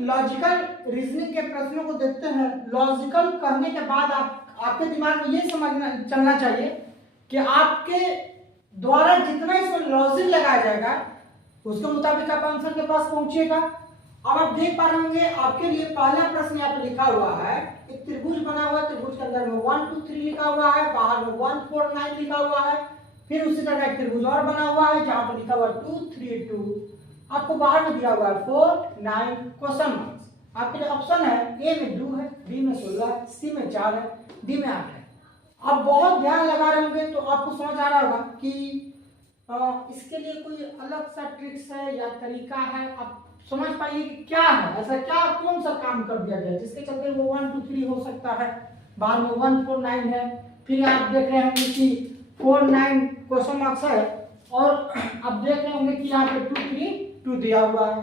Logical reasoning के प्रश्नों को देखते हैं। लॉजिकल कहने के बाद आपके दिमाग में ये समझना चलना चाहिए कि आपके द्वारा जितना इसमें लॉजिक लगाया जाएगा उसके मुताबिक आप आंसर के पास पहुंचिएगा। अब आप देख पा रहे होंगे आपके लिए पहला प्रश्न यहाँ पे लिखा हुआ है, एक त्रिभुज बना हुआ है, त्रिभुज के अंदर में 1 2 3 लिखा हुआ है, बाहर में 1 4 9 लिखा हुआ है। फिर उसी तरह एक त्रिभुज और बना हुआ है जहां पर लिखा हुआ है 2 3 2। आपको बाहर में दिया हुआ है 4 9 क्वेश्चन मार्क्स। आपके लिए ऑप्शन है ए में 2 है, बी में 16 है, सी में 4 है, डी में 8 है। आप बहुत ध्यान लगा रहे होंगे तो आपको समझ आ रहा होगा कि इसके लिए कोई अलग सा ट्रिक्स है या तरीका है। आप समझ पाइए कि क्या है, ऐसा क्या कौन सा काम कर दिया गया जिसके चलते वो 1 2 3 हो सकता है, बाद में 1 4 9 है, फिर आप देख रहे होंगे कि 4 9 क्वेश्चन मार्क्स है और आप देख रहे होंगे कि यहाँ पे 2 3 2 दिया हुआ है।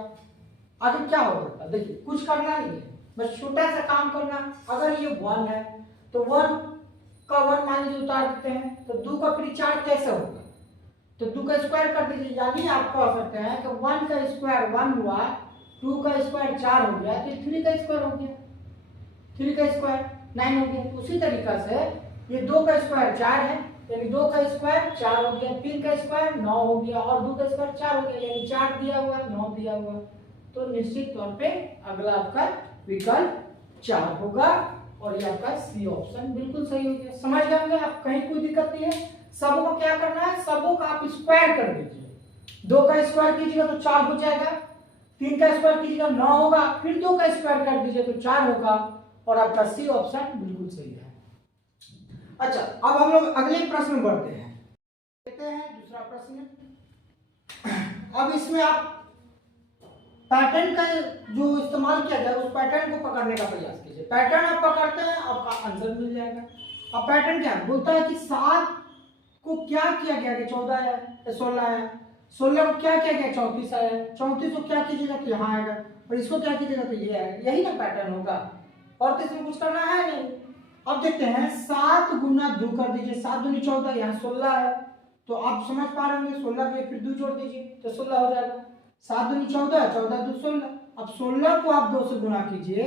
आगे क्या हो सकता है, देखिए कुछ करना नहीं है, बस छोटा सा काम करना। अगर ये 1 है तो 1 का 1 मान लीजिए उतार देते हैं तो 2 का फिर 4 कैसे होगा, तो 2 का स्क्वायर कर दीजिए। यानी आप कह सकते हैं कि 1 का स्क्वायर 1 हुआ, 2 का स्क्वायर 4 हो गया, तो 3 का स्क्वायर हो गया, 3 का स्क्वायर 9 हो गया। उसी तरीका से ये 2 का स्क्वायर 4 है, यानी 2 का स्क्वायर 4 हो गया, 3 का स्क्वायर 9 हो गया और 2 का स्क्वायर 4 हो गया, यानी 4 दिया हुआ 9 दिया हुआ। तो निश्चित तौर पे अगला आपका विकल्प 4 होगा और ये आपका सी ऑप्शन बिल्कुल सही हो गया। समझ गए होंगे आप, कहीं कोई दिक्कत नहीं है। सबों को क्या करना है, सबों का आप स्क्वायर कर दीजिए। 2 का स्क्वायर कीजिएगा तो 4 हो जाएगा, 3 का स्क्वायर कीजिएगा 9 होगा, फिर 2 का स्क्वायर कर दीजिए तो 4 होगा और आपका सी ऑप्शन बिल्कुल सही है। अच्छा, अब हम लोग अगले प्रश्न में बढ़ते हैं। देखते हैं दूसरा प्रश्न। अब इसमें आप पैटर्न का जो इस्तेमाल किया जाए उस पैटर्न को पकड़ने का प्रयास कीजिए। पैटर्न आप पकड़ते हैं आपका आंसर मिल जाएगा। अब पैटर्न क्या बोलता है कि 7 को क्या किया गया कि 14 आया, 16 आया, 16 को क्या किया गया 34 आया, 34 को क्या कीजिएगा तो यहाँ आएगा और इसको क्या कीजिएगा तो ये आएगा। यही ना पैटर्न होगा और तो इसमें कुछ करना है नहीं। अब देखते हैं 7 गुना 2 कर दीजिए, 7 दूनी 14, यहाँ 16 है तो आप समझ पा रहे होंगे 16 पे फिर 2 जोड़ दीजिए तो 16 हो जाएगा। 7 दूनी 14, 14 2 16। अब 16 को आप 2 से गुना कीजिए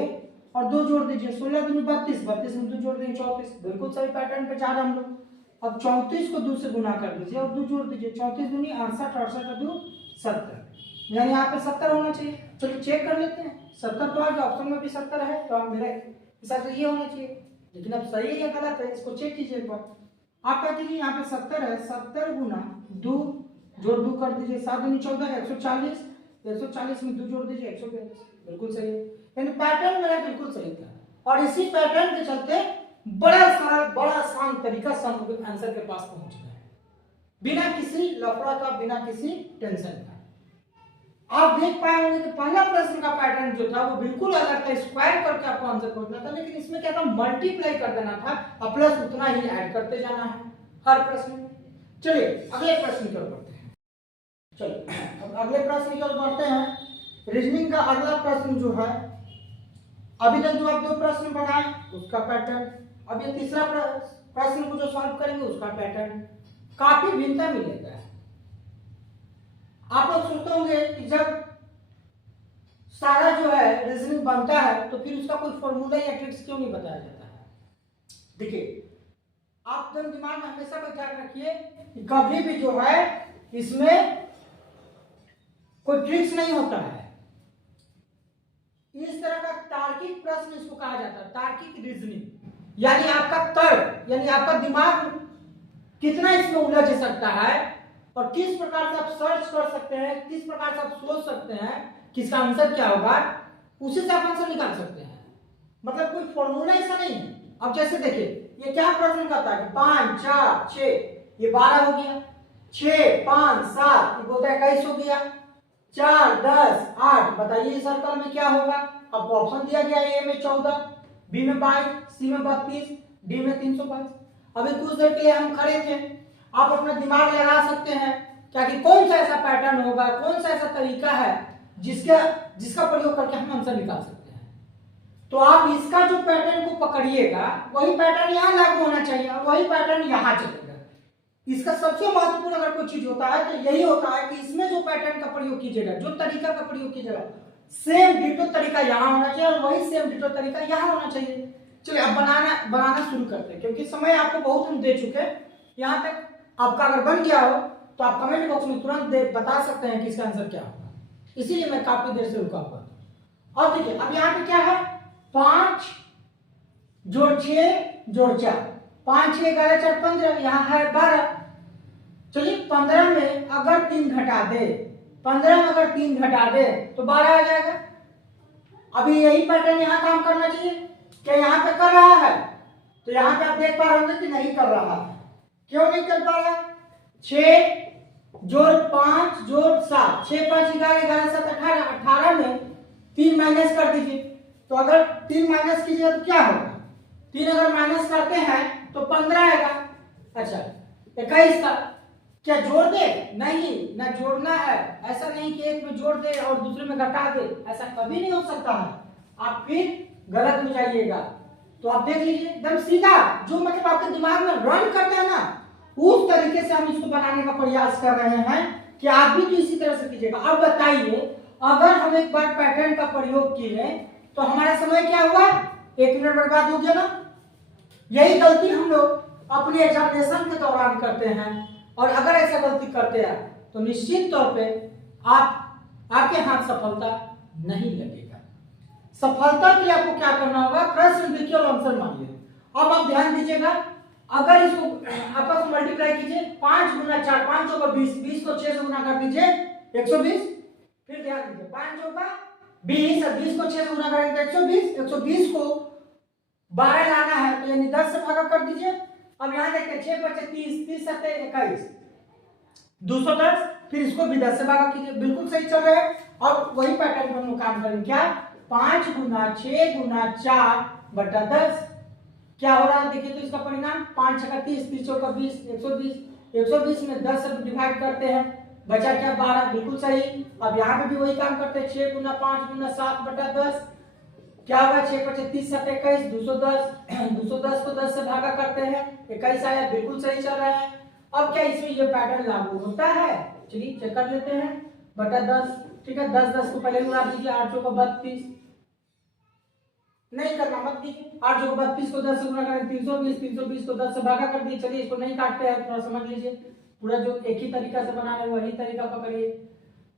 और 2 जोड़ दीजिए, 16 दूनी 32, 32 में 2 जोड़ देंगे 34। बिल्कुल सही पैटर्न पे जा रहे हम लोग। अब 34 को 2 से गुना कर दीजिए और 2 जोड़ दीजिए, 34 दूनी 68, 68 का 2 70, यानी यहाँ पे 70 होना चाहिए। चलिए चेक कर लेते हैं, 70 तो आ गया, ऑप्शन में भी 70 है तो आप मेरे हिसाब से ये होना चाहिए। लेकिन अब सही है या गलत है इसको चेक कीजिए एक बार। आप कहते हैं यहाँ पे 70 है, 70 गुना 2 जोड़ 2 कर दीजिए, 7 दूनी 14, 140, 140 में 2 जोड़ दीजिए 142। बिल्कुल सही है, यानी पैटर्न मेरा बिल्कुल सही था और इसी पैटर्न के चलते बड़ा सरल बड़ा आसान तरीका से हम लोग आंसर के पास पहुंच गए बिना किसी लफड़ा का, बिना किसी टेंशन का। आप देख पाए होंगे कि पहला प्रश्न का पैटर्न जो था वो बिल्कुल अलग था, स्क्वायर करके आपको आंसर खोजना था, लेकिन इसमें क्या था मल्टीप्लाई कर देना था और प्लस उतना ही ऐड करते जाना है हर प्रश्न में। चलिए अगले प्रश्न की ओर बढ़ते हैं। चलिए अब अगले प्रश्न की ओर बढ़ते हैं। रीजनिंग का अगला प्रश्न जो है, अभी तक जो आप 2 प्रश्न बनाए उसका पैटर्न, अब ये तीसरा प्रश्न को जो सॉल्व करेंगे उसका पैटर्न काफी भिन्नता मिलेगा। आप लोग सोचते होंगे कि जब सारा जो है रीजनिंग बनता है तो फिर उसका कोई फॉर्मूला या ट्रिक्स क्यों नहीं बताया जाता है। देखिए आप जब दिमाग में हमेशा बैठा रखिए कि कभी भी जो है इसमें कोई ट्रिक्स नहीं होता है। इस तरह का तार्किक प्रश्न इसको कहा जाता है, तार्किक रीजनिंग, यानी आपका तर्क, यानी आपका दिमाग कितना इसमें उलझ सकता है और किस प्रकार से आप सर्च कर सकते हैं, किस प्रकार से आप सोच सकते हैं कि इसका आंसर क्या होगा, उसी से आप आंसर निकाल सकते हैं। मतलब कोई फॉर्मूला ऐसा नहीं है। अब जैसे देखिए ये क्या प्रश्न करता है कि 5 4 6 ये 12 हो गया, 6 5 7 ये बोलता है 21 हो गया, 4 10 8 बताइए इस सर्कल में क्या होगा। आपको ऑप्शन दिया गया है, ए में 14, बी में 22, सी में 32, डी में 322। अभी कुछ देर के लिए हम खड़े थे, आप अपना दिमाग लगा सकते हैं क्या कि कौन सा ऐसा पैटर्न होगा, कौन सा ऐसा तरीका है जिसका प्रयोग करके हम आंसर निकाल सकते हैं। तो आप इसका जो पैटर्न को पकड़िएगा वही पैटर्न यहाँ लागू होना चाहिए और वही पैटर्न यहाँ चलेगा। इसका सबसे महत्वपूर्ण अगर कोई चीज होता है तो यही होता है कि इसमें जो पैटर्न का प्रयोग कीजिएगा, जो तरीका का प्रयोग कीजिएगा सेम डिटो तरीका यहाँ होना चाहिए और वही सेम डिटो तरीका यहाँ होना चाहिए। चलिए अब बनाना शुरू करते हैं, क्योंकि समय आपको बहुत हम दे चुके हैं। यहाँ तक आपका अगर बन गया हो तो आप कमेंट बॉक्स में तुरंत बता सकते हैं कि इसका आंसर क्या होगा, इसीलिए मैं काफी देर से रुका हुआ। और देखिए अब यहाँ पे क्या है, 5 जोड़ 6 जोड़ 4, 5 6 11 4 15, यहाँ है 12। चलिए 15 में अगर 3 घटा दे, 15 में अगर 3 घटा दे तो 12 आ जाएगा। अभी यही पैटर्न यहाँ काम करना चाहिए, क्या यहाँ पे कर रहा है? तो यहाँ पे आप देख पा रहे होंगे कि नहीं कर रहा है। क्यों नहीं कर पा रहा? 6 जोड़ 5 जोड़ 7, 6 5 11 11 7 18, 18 में 3 माइनस कर दीजिए। तो अगर 3 माइनस कीजिए तो क्या होगा? 3 अगर माइनस करते हैं तो 15 आएगा। अच्छा 21 का क्या जोड़ दे? नहीं, ना जोड़ना है। ऐसा नहीं कि एक में जोड़ दे और दूसरे में घटा दे, ऐसा कभी नहीं हो सकता है। आप फिर गलत हो जाइएगा। तो आप देख लीजिए एकदम सीधा, जो मतलब आपके दिमाग में रन करता है ना, उस तरीके से हम इसको बनाने का प्रयास कर रहे हैं कि आप भी तो इसी तरह से कीजिएगा। अब बताइए, अगर हम एक बार पैटर्न का प्रयोग किए तो हमारा समय क्या हुआ? 1 मिनट बर्बाद हो गया ना। यही गलती हम लोग अपने एग्जामिनेशन के दौरान करते हैं, और अगर ऐसा गलती करते हैं तो निश्चित तौर पे आपके हाथ सफलता नहीं लगेगा। सफलता के लिए आपको क्या करना होगा? प्रश्न देखिए और आंसर मानिए। अब आप ध्यान दीजिएगा, अगर इसको आपस में मल्टीप्लाई कीजिए, 5 गुना 4, 5 चौका 20, 20 को 6 से गुना कर दीजिए 120। फिर ध्यान दीजिए 5 चौका 20 और 20 को 6 से गुना करेंगे 120, 120 को 12 लाना है तो यानी 10 से भागा कर दीजिए। अब यहाँ देखते 6 बचे 30, 30 7 21, 210। फिर इसको भी 10 से भागा कीजिए, बिल्कुल सही चल रहा है। और वही पैटर्न पर हम लोग काम करेंगे, क्या? 5 गुना 6 गुना 4 बटा 10। क्या हो रहा है देखिए तो इसका परिणाम 5 छक्का 30, 30 चौका 20, 120। 120 में 10 से डिवाइड करते हैं, बचा क्या? 12, बिल्कुल सही। अब यहाँ पे भी वही काम करते हैं, 6 गुना 5 गुना 7 बटा 10। क्या होगा? 6 5 30 7 21, 210। 210 को 10 से भागा करते हैं, 21 आया, बिल्कुल सही चल रहा है। अब क्या इसमें ये पैटर्न लागू होता है? चलिए चेक कर लेते हैं। बटा 10, ठीक है, 10 10 को पहले गुणा दीजिए, 8 चौका 32। नहीं करना मत कीजिए, 8 चौका 32 को 10 से गुणा करें 320, 320 को 10 से भागा कर दिए। चलिए इसको नहीं काटते हैं, थोड़ा समझ लीजिए, पूरा जो एक ही तरीका से बना रहे हैं वही तरीका पकड़िए।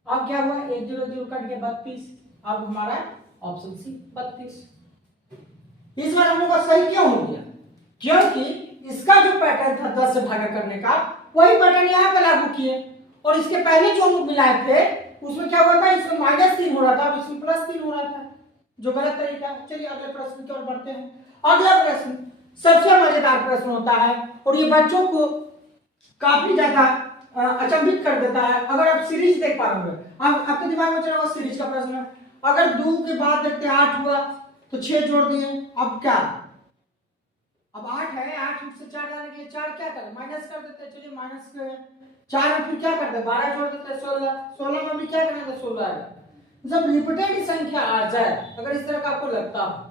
अब क्या हुआ? 1 0 0 कट के 32। अब हमारा ऑप्शन सी 32। इस बार हम लोग का सही क्यों हो गया? क्योंकि इसका जो पैटर्न था 10 से भागा करने का, वही पैटर्न यहाँ पे लागू किए। और इसके पहले जो हम लोग मिलाए थे उसमें क्या हुआ था? इसमें -3 हो रहा था, अब इसमें +3 हो रहा था, जो गलत तरीका है। चलिए अगले प्रश्न की ओर बढ़ते हैं। अगला प्रश्न सबसे मजेदार प्रश्न होता है और ये बच्चों को काफी ज्यादा अचंभित कर देता है। अगर आप सीरीज देख पा रहे होंगे, आपके दिमाग में चला हुआ सीरीज का प्रश्न है। अगर 2 के बाद देखते 8 हुआ तो 6 जोड़ दिए, अब क्या? अब 8 है, 8 से 4 जाने के लिए 4 क्या करें? माइनस कर देते हैं। चलिए माइनस करें 4 में, फिर क्या करते हैं? 12 जोड़ देते हैं 16, 16 में भी क्या करेंगे? 16 आएगा। जब रिपीटेड संख्या आ जाए, अगर इस तरह का आपको लगता हो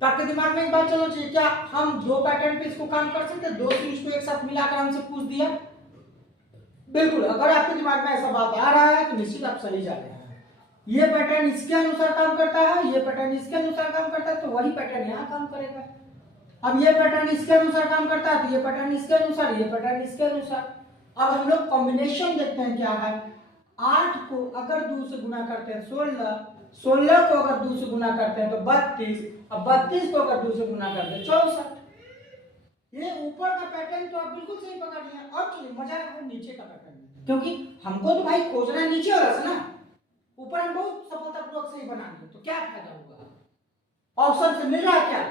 तो आपके दिमाग में एक बात चलो चाहिए, क्या हम 2 पैटर्न पे इसको काम कर सकते हैं? 2 सीरीज को एक साथ मिलाकर हमसे पूछ दिया। बिल्कुल, अगर आपके दिमाग में ऐसा बात आ रहा है तो निश्चित आप सही जा रहे हैं। ये पैटर्न इसके अनुसार काम करता है, ये पैटर्न इसके अनुसार काम करता है, तो वही पैटर्न यहाँ काम करेगा। अब ये पैटर्न इसके अनुसार काम करता है तो ये पैटर्न इसके अनुसार, ये पैटर्न इसके अनुसार। अब हम लोग कॉम्बिनेशन देखते हैं क्या है। 8 को अगर 2 से गुना करते हैं 16, 16 को अगर 2 से गुना करते हैं तो 32, अब 32 को अगर 2 से गुना करते हैं 64। ये ऊपर का पैटर्न तो आप बिल्कुल सही पकड़ लिया। अब चलिए मजा है नीचे का पैटर्न, क्योंकि हमको तो भाई खोजना है नीचे वाला से ना, ऊपर हम बहुत सफलतापूर्वक सही बना लिए, तो क्या फायदा होगा? ऑप्शन से मिल रहा है क्या?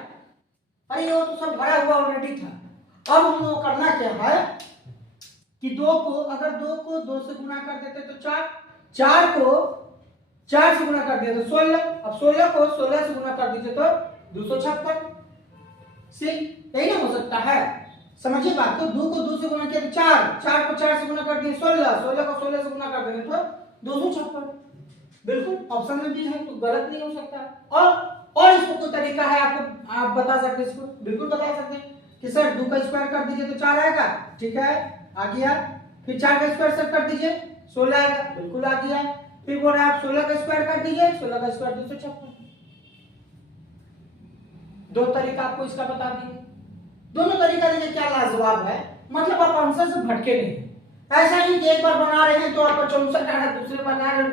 अरे वो तो सब भरा हुआ ऑलरेडी था। अब हम लोग करना क्या है कि 2 को अगर 2 को 2 से गुना कर देते तो 4, 4 को 4 से गुना कर दिया तो 16, अब 16 को 16 से गुना कर दीजिए तो 256। यही ना हो सकता है? समझिए बात को, 2 को 2 से गुना किया तो 4, 4 को 4 से गुना कर दिए 16, 16 को 16 से गुना कर देंगे तो 256। बिल्कुल ऑप्शन में भी है तो गलत नहीं हो सकता। और इसको कोई तरीका है आपको, आप बता सकते हैं, इसको बिल्कुल बता सकते हैं कि सर 2 का स्क्वायर कर दीजिए तो 4 आएगा, ठीक है आ गया। फिर 4 का स्क्वायर सर कर दीजिए 16 आएगा, बिल्कुल आ गया। फिर बोल रहे हैं आप 16 का स्क्वायर कर दीजिए, 16 का स्क्वायर 256। दो तरीका आपको इसका बता दिए, दोनों तरीका देखिए क्या लाजवाब है, मतलब आप आंसर से भटके नहीं। ऐसा नहीं कि एक बार बना रहे हैं तो आपको 64 आ रहा है, दूसरे बार आ रहा है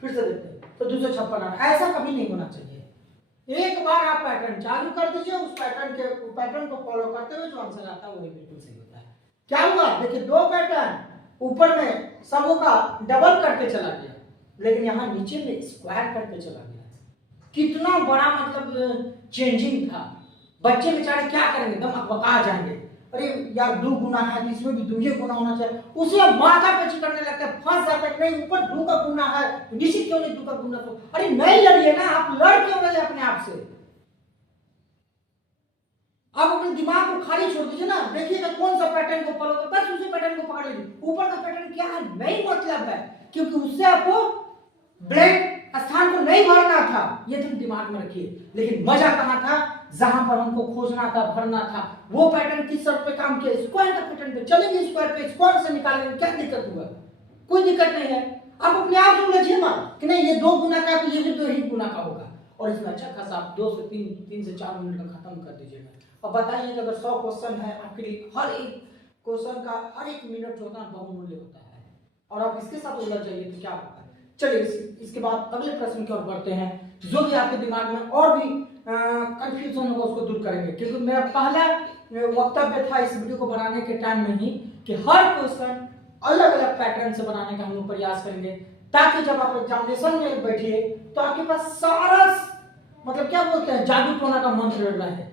फिर से देखते हैं तो 256 आ रहा है, ऐसा कभी नहीं होना चाहिए। एक बार आप पैटर्न चालू कर दीजिए, उस पैटर्न को फॉलो करते हुए जो आंसर आता है वही बिल्कुल सही होता है। क्या हुआ देखिए, दो पैटर्न ऊपर में सबों का डबल करके चला गया, लेकिन यहाँ नीचे में स्क्वायर करके चला गया। कितना बड़ा मतलब चेंजिंग था। बच्चे बेचारे क्या करेंगे, एकदम अकबका जाएंगे, अरे यार 2 गुना है तो इसमें भी 2 गुना होना चाहिए, उसे माथा पे करने लगते हैं, फंस जाते हैं, नहीं ऊपर 2 का गुना है तो नीचे क्यों नहीं 2 का गुना, तो अरे नहीं लड़िए ना, आप लड़ क्यों रहे अपने आप से। आप अपने दिमाग को खाली छोड़ दीजिए ना, देखिएगा कौन सा पैटर्न को फॉलो करता है, बस उसी पैटर्न को पकड़ लीजिए। ऊपर का पैटर्न क्या है, नहीं मतलब है, क्योंकि उससे आपको ब्लैक स्थान को नहीं भरना था, ये तुम दिमाग में रखिए। लेकिन मजा कहां था, जहां पर हमको खोजना था, भरना था। वो पैटर्न किस शर्त पे काम किया, स्क्वायर का पैटर्न पे चलेंगे, स्क्वायर पे स्क्वायर से निकालेंगे, क्या दिक्कत हुआ, कोई दिक्कत नहीं है। आप अपने आप को उलझिए मत कि नहीं ये 2 गुना का तो ये भी 2 ही गुना का होगा, और इसमें अच्छा खासा आप 2 से 3 से 4 मिनट में खत्म कर दीजिएगा। अब बताइए कि अगर 100 क्वेश्चन है आपके लिए, हर एक क्वेश्चन का हर एक मिनट जो होता है बहुमूल्य होता है, और आप इसके साथ उलझ जाइए तो क्या होगा। चलिए इसके बाद अगले प्रश्न की ओर बढ़ते हैं, जो भी आपके दिमाग में और भी कंफ्यूजन होगा उसको दूर करेंगे, क्योंकि मेरा पहला वक्तव्य था इस वीडियो को बनाने के टाइम में ही कि हर क्वेश्चन अलग अलग पैटर्न से बनाने का हम लोग प्रयास करेंगे, ताकि जब आप एग्जामिनेशन में बैठिए तो आपके पास सारा मतलब क्या बोलते हैं जादू टोना का मंत्र रहे,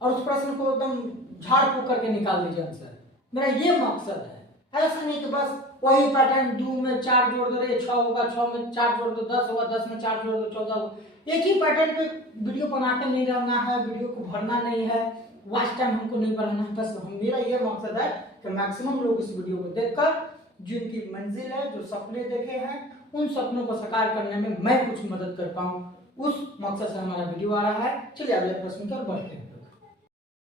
और उस प्रश्न को एकदम झाड़ फूक करके निकाल दीजिए आंसर। मेरा ये मकसद है, ऐसा नहीं कि बस वही पैटर्न 2 में 4 जोड़ दो, 6 होगा, 6 में 4 जोड़ दो 10 होगा, 10 में 4 जोड़ दो 14 होगा। एक ही पैटर्न पे वीडियो बनाते नहीं रहना है, वीडियो को भरना नहीं है, वॉच टाइम हमको नहीं बढ़ाना है। बस मेरा ये मकसद है कि मैक्सिमम लोग इस वीडियो को देखकर जिनकी मंजिल है, जो सपने देखे हैं, उन सपनों को साकार करने में मैं कुछ मदद कर पाऊं, उस मकसद से हमारा वीडियो आ रहा है। चलिए अगले प्रश्न की ओर बढ़ते हैं।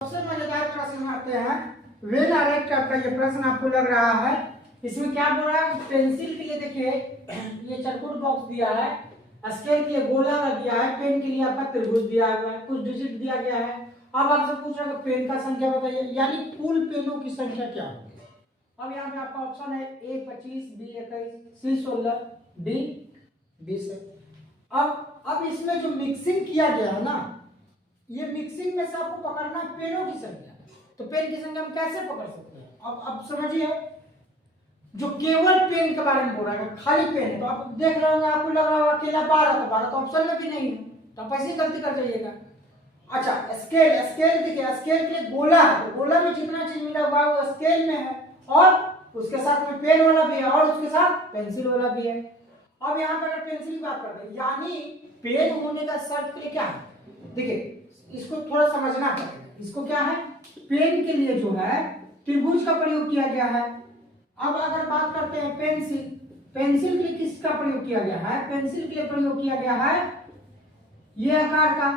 सबसे मजेदार प्रश्न आते हैं, वेन आरेख टाइप का ये प्रश्न आपको लग रहा है। इसमें क्या बोल रहा है, पेंसिल के लिए देखिए ये चरकोट बॉक्स दिया है, स्केल के लिए गोला दिया है, पेन के लिए आपका त्रिभुज दिया हुआ है, कुछ डिजिट दिया गया है। अब आपसे पूछ रहा है पेन का संख्या बताइए, यानी कुल पेनों की संख्या क्या होगी। अब यहाँ पे आपका ऑप्शन है A 25, B 21, C 16, D 20 है। अब इसमें जो मिक्सिंग किया गया है ना, ये मिक्सिंग में से आपको पकड़ना है पेनों की संख्या, तो पेन की संख्या हम कैसे पकड़ सकते हैं। अब समझिए, जो केवल पेन के बारे में बोल रहा है, खाली पेन है तो आप देख रहे होंगे, आपको लग रहा होगा अकेला 12 तो ऑप्शन में भी नहीं है, तो आप ऐसी गलती कर जाइएगा। अच्छा स्केल देखिए, स्केल के लिए गोला है, तो गोला में जितना चीज मिला हुआ है वो स्केल में है, और उसके साथ में पेन वाला भी है, और उसके साथ पेंसिल वाला भी है। अब यहाँ पर अगर पेंसिल की बात करते हैं, यानी पेन होने का शर्त के लिए क्या है, देखिए इसको थोड़ा समझना पड़ेगा। इसको क्या है, पेन के लिए जो है त्रिभुज का प्रयोग किया गया है। अब अगर बात करते हैं पेंसिल के लिए किसका प्रयोग किया गया है, पेंसिल के लिए प्रयोग किया गया है ये आकार का।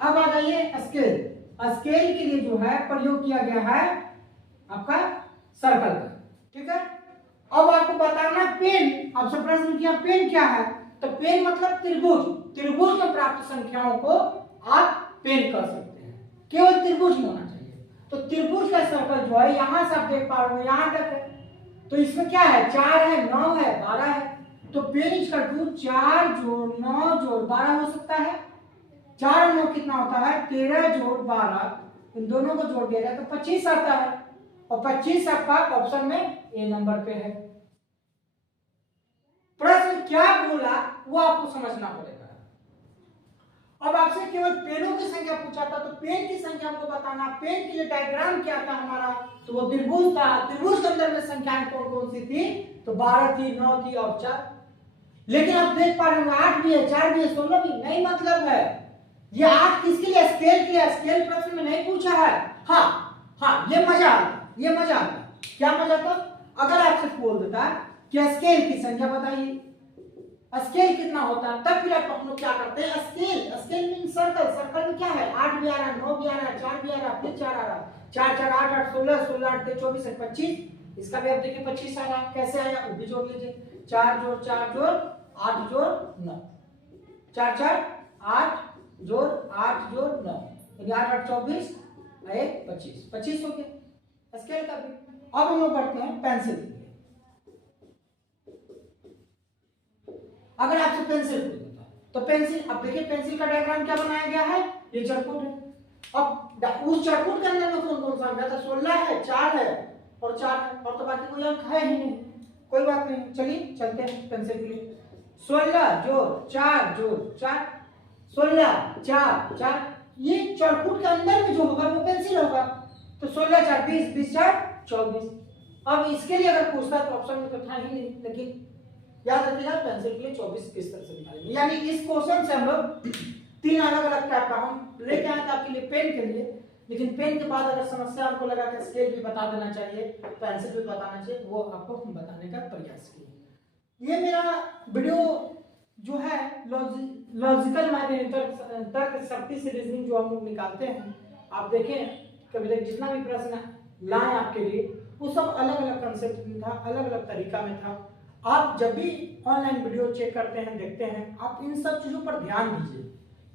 अब आ जाइए स्केल के लिए जो है प्रयोग किया गया है आपका सर्कल का, ठीक है। अब आपको बताना पेन, आपसे प्रश्न किया पेन क्या है, तो पेन मतलब त्रिभुज में प्राप्त संख्याओं को आप पेन कर सकते हैं, केवल त्रिभुज में होना चाहिए। तो त्रिभुज का सर्कल जो है यहां से आप देख पा रहे हो यहां तक है, तो इसमें क्या है 4 है 9 है 12 है, तो पेन इसका 4 जोड़ 9 जोड़ 12 हो सकता है। 4 और 9 कितना होता है 13 जोड़ 12, इन दोनों को जोड़ दिया जाए तो 25 आता है, और 25 आपका ऑप्शन में ए नंबर पे है। प्रश्न क्या बोला वो आपको समझना पड़ेगा। अब आपसे केवल पेनों की संख्या पूछा था, तो पेन की संख्या हमको बताना, पेन के लिए डायग्राम क्या था हमारा, तो वो त्रिभुज था। त्रिभुज के अंदर में संख्याएं कौन कौन सी थी, तो 12 थी, 9 थी और 4। लेकिन आप देख पा रहे होंगे 8 भी है, 4 भी है, 16 भी नहीं, मतलब है ये 8 किसके लिए, स्केल के लिए। स्केल प्रश्न में नहीं पूछा है। हाँ ये मजा आता। क्या मजा था, अगर आपसे बोल देता कि स्केल की संख्या बताइए, स्केल कितना होता है, तब फिर आप लोग क्या करते हैं, स्केल मीन सर्कल में क्या है 8 भी आ रहा है, 9 भी आ रहा है, 4 भी आ रहा है, फिर 4 आ रहा है, 4 4 8 8 16 16 8 24 25, इसका भी आप देखिए 25 आ रहा है, कैसे आया वो भी जोड़ लीजिए, 4 जोड़ 4 जोड़ 8 जोड़ 9, 4 4 8 जोड़ 8 जोड़ 9, यानी 8 8 24, 1 25, 25 हो गया स्केल का भी। अब हम लोग बढ़ते हैं पेंसिल के लिए। अगर आपसे पेंसिल पूछ देता है तो पेंसिल, अब देखिए पेंसिल का डायग्राम क्या बनाया गया है, ये चरकूट है। अब उस चरकूट के अंदर में कौन कौन सा अंक है, तो 16 है, 4 है और 4 है, और तो बाकी कोई अंक है ही नहीं। कोई बात नहीं, चलिए चलते हैं पेंसिल के लिए। 16 जोड़ 4 जोड़ 4, 16 4 4, ये चरकूट के अंदर में जो होगा वो पेंसिल होगा। तो 16 4 20, 20 4 24। अब इसके लिए अगर पूछता है तो ऑप्शन में तो था ही नहीं, लेकिन याद रखिएगा पेंसिल के लिए 24 किस तरह से निकालेंगे। यानी इस क्वेश्चन से हम लोग 3 अलग अलग टाइप का हम लेके आए थे आपके लिए पेन के लिए, लेकिन पेन के बाद अगर समस्या आपको लगा कि स्केल भी बता देना चाहिए, पेंसिल भी बताना चाहिए, वो आपको हम बताने का प्रयास किए। ये मेरा वीडियो जो है लॉजिकल तर्क शक्ति से रीजनिंग जो हम लोग निकालते हैं, आप देखें कभी तक जितना भी प्रश्न लाए आपके लिए वो सब अलग अलग कंसेप्ट में था, अलग अलग तरीका में था। आप जब भी ऑनलाइन वीडियो चेक करते हैं, देखते हैं, आप इन सब चीजों पर ध्यान दीजिए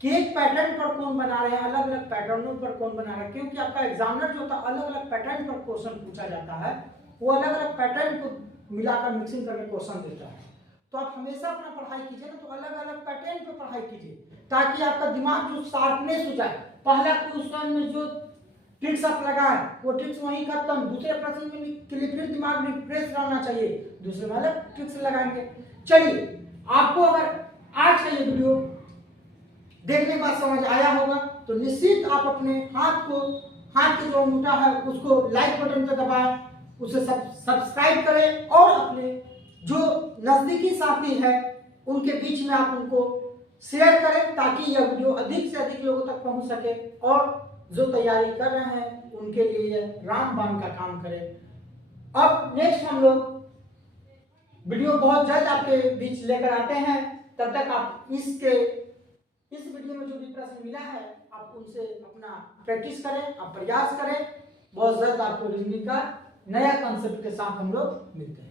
कि एक पैटर्न पर कौन बना रहे हैं, अलग अलग पैटर्नों पर कौन बना रहा है, क्योंकि आपका एग्जामिनर जो होता है अलग अलग पैटर्न पर क्वेश्चन पूछा जाता है, वो अलग अलग पैटर्न को मिलाकर मिक्सिंग करके क्वेश्चन देता है। तो आप हमेशा अपना पढ़ाई कीजिए ना, तो अलग अलग पैटर्न पे पढ़ाई कीजिए, ताकि आपका दिमाग जो शार्पनेस हो जाए। पहला क्वेश्चन में जो ट्रिक्स आप लगाए वो ट्रिक्स वहीं खत्म, दूसरे प्रश्न में के लिए फिर दिमाग रिफ्रेश रहना चाहिए, दूसरे में अलग ट्रिक्स लगाएंगे। चलिए, आपको अगर आज का ये वीडियो देखने के बाद समझ आया होगा तो निश्चित आप अपने हाथ के जो अंगूठा है उसको लाइक बटन पर दबाएं, उसे सब्सक्राइब करें और अपने जो नजदीकी साथी है उनके बीच में आप उनको शेयर करें, ताकि यह वीडियो अधिक से अधिक लोगों तक पहुंच सके और जो तैयारी कर रहे हैं उनके लिए रामबाण का काम करे। अब नेक्स्ट हम लोग वीडियो बहुत जल्द आपके बीच लेकर आते हैं, तब तक आप इस वीडियो में जो भी प्रश्न मिला है आप उनसे अपना प्रैक्टिस करें, आप प्रयास करें। बहुत जल्द आपको रीजनिंग का नया कॉन्सेप्ट के साथ हम लोग मिलते हैं।